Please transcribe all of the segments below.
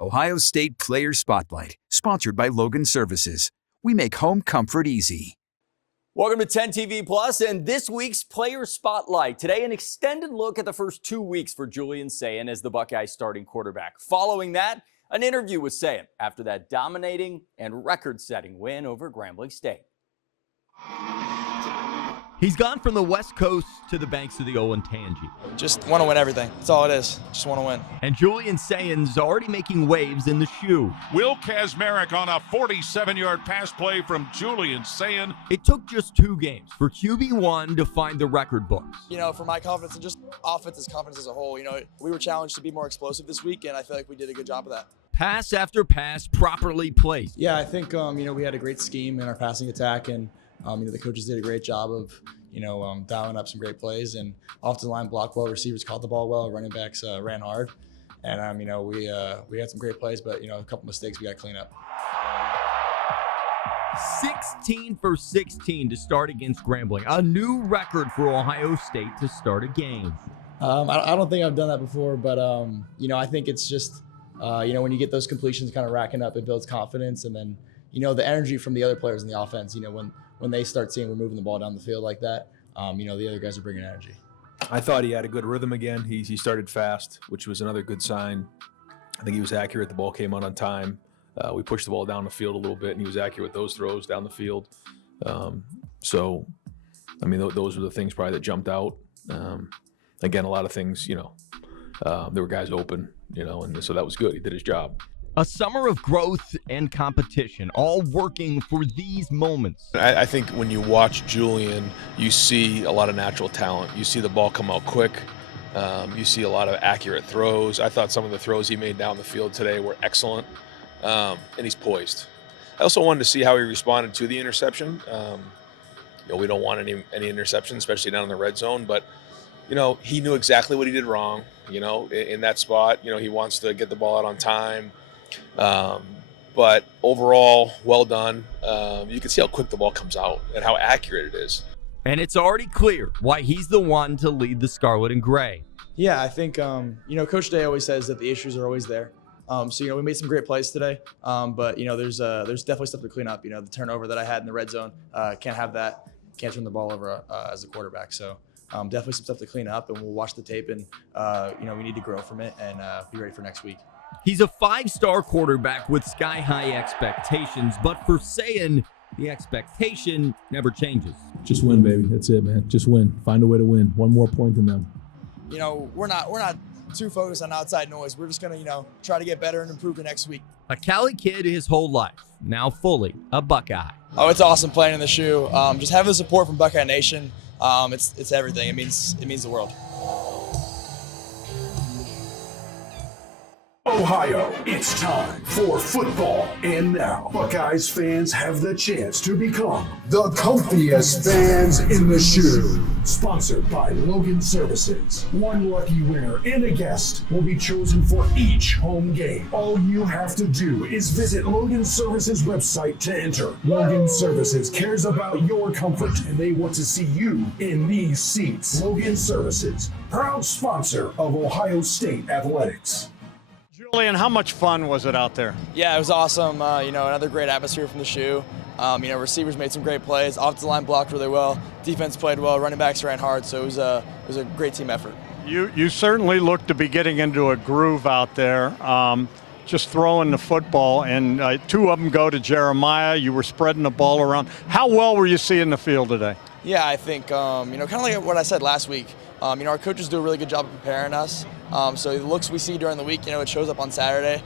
Ohio State Player Spotlight, sponsored by Logan Services. We make home comfort easy. Welcome to 10 TV Plus and this week's Player Spotlight. Today, an extended look at the first 2 weeks for Julian Sayin as the Buckeyes starting quarterback. Following that, an interview with Sayin after that dominating and record-setting win over Grambling State. He's gone from the West Coast to the banks of the Olentangy. Just want to win everything. That's all it is. Just want to win. And Julian Sayin's already making waves in the shoe. Will Kazmarek on a 47-yard pass play from Julian Sayin. It took just 2 games for QB1 to find the record books. You know, for my confidence and just offense's confidence as a whole, you know, we were challenged to be more explosive this week, and I feel like we did a good job of that. Pass after pass properly placed. Yeah, I think, you know, we had a great scheme in our passing attack, and you know, the coaches did a great job of, you know, dialing up some great plays, and off the line blocked well, receivers caught the ball well, running backs ran hard, and you know, we had some great plays, but you know, a couple mistakes we got to clean up. 16 for 16 to start against Grambling, a new record for Ohio State to start a game. I don't think I've done that before, but you know, I think it's just you know, when you get those completions kind of racking up, it builds confidence, and then you know, the energy from the other players in the offense, you know, when they start seeing we're moving the ball down the field like that, you know, the other guys are bringing energy. I thought he had a good rhythm again. He started fast, which was another good sign. I think he was accurate. The ball came out on time. We pushed the ball down the field a little bit, and he was accurate with those throws down the field. So, I mean, those were the things probably that jumped out. Again, a lot of things, you know, there were guys open, you know, and so that was good. He did his job. A summer of growth and competition, all working for these moments. I think when you watch Julian, you see a lot of natural talent. You see the ball come out quick. You see a lot of accurate throws. I thought some of the throws he made down the field today were excellent, and he's poised. I also wanted to see how he responded to the interception. You know, we don't want any interceptions, especially down in the red zone, but you know, he knew exactly what he did wrong, you know, in that spot. You know, he wants to get the ball out on time. But overall, well done. You can see how quick the ball comes out and how accurate it is. And it's already clear why he's the one to lead the Scarlet and Gray. Yeah, I think, you know, Coach Day always says that the issues are always there. So, you know, we made some great plays today, but, you know, there's definitely stuff to clean up. You know, the turnover that I had in the red zone, can't have that. Can't turn the ball over as a quarterback. So definitely some stuff to clean up, and we'll watch the tape, and, you know, we need to grow from it and be ready for next week. He's a 5-star quarterback with sky-high expectations, but for Sayin, the expectation never changes. Just win, baby. That's it, man. Just win. Find a way to win. One more point than them. You know, we're not too focused on outside noise. We're just gonna, you know, try to get better and improve the next week. A Cali kid his whole life, now fully a Buckeye. Oh, it's awesome playing in the shoe. Just having the support from Buckeye Nation, it's everything. It means the world. Ohio, it's time for football. And now, Buckeyes fans have the chance to become the comfiest fans in the shoe. Sponsored by Logan Services. One lucky winner and a guest will be chosen for each home game. All you have to do is visit Logan Services website to enter. Logan Services cares about your comfort, and they want to see you in these seats. Logan Services, proud sponsor of Ohio State Athletics. Julian, how much fun was it out there? Yeah, it was awesome. You know, another great atmosphere from the shoe. You know, receivers made some great plays. Offensive line blocked really well. Defense played well. Running backs ran hard. So it was a great team effort. You certainly look to be getting into a groove out there, just throwing the football. And 2 of them go to Jeremiah. You were spreading the ball around. How well were you seeing the field today? Yeah, I think, you know, kind of like what I said last week. You know, our coaches do a really good job of preparing us. So the looks we see during the week, you know, it shows up on Saturday.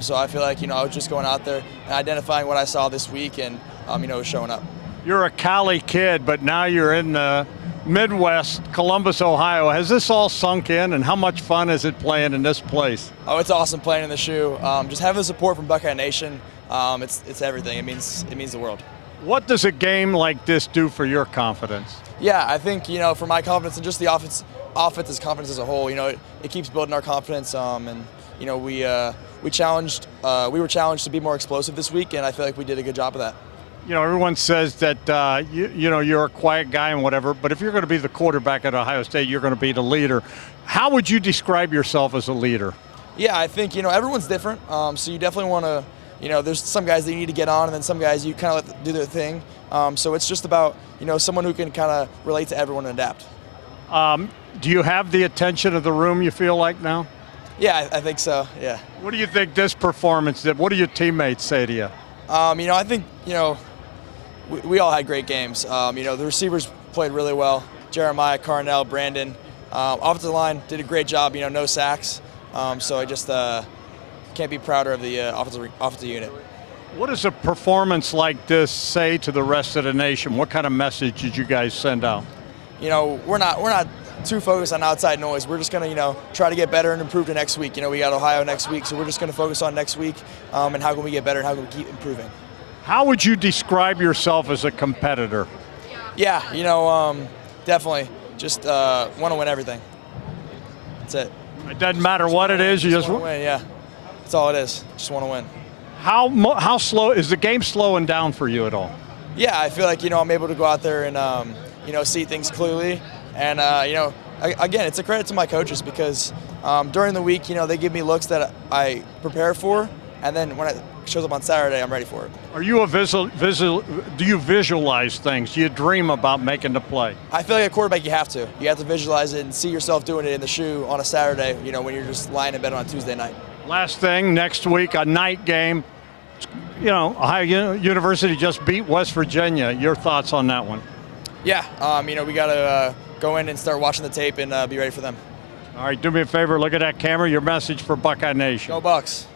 So I feel like, you know, I was just going out there and identifying what I saw this week, and, you know, it was showing up. You're a Cali kid, but now you're in the Midwest, Columbus, Ohio. Has this all sunk in, and how much fun is it playing in this place? Oh, it's awesome playing in the shoe. Just having the support from Buckeye Nation, it's everything. It means the world. What does a game like this do for your confidence? Yeah, I think, you know, for my confidence and just the offense's confidence as a whole, you know, it keeps building our confidence. And you know, we were challenged to be more explosive this week, and I feel like we did a good job of that. You know, everyone says that you know, you're a quiet guy and whatever, but if you're going to be the quarterback at Ohio State, you're going to be the leader. How would you describe yourself as a leader? Yeah, I think, everyone's different. So you definitely want to, there's some guys that you need to get on, and then some guys you kind of let do their thing. So it's just about, someone who can kind of relate to everyone and adapt. Do you have the attention of the room, you feel like, now? Yeah, I think so, yeah. What do you think this performance did? What do your teammates say to you? I think, we all had great games. The receivers played really well. Jeremiah, Carnell, Brandon. Offensive line did a great job, no sacks. So I just can't be prouder of the offensive unit. What does a performance like this say to the rest of the nation? What kind of message did you guys send out? We're not too focused on outside noise. We're just going to, try to get better and improve to next week. We got Ohio next week, so we're just going to focus on next week and how can we get better and how can we keep improving. How would you describe yourself as a competitor? Yeah, definitely. Just want to win everything. That's it. It doesn't matter what it is. You just want to win. Yeah, that's all it is. Just want to win. How slow is the game slowing down for you at all? Yeah, I feel like I'm able to go out there and see things clearly, and again, it's a credit to my coaches because during the week, they give me looks that I prepare for, and then when it shows up on Saturday, I'm ready for it. Are you do you visualize things? Do you dream about making the play? I feel like a quarterback, you have to. You have to visualize it and see yourself doing it in the shoe on a Saturday, when you're just lying in bed on a Tuesday night. Last thing, next week, a night game. Ohio University just beat West Virginia. Your thoughts on that one? Yeah, we got to go in and start watching the tape and be ready for them. All right, do me a favor, look at that camera. Your message for Buckeye Nation. Go Bucks.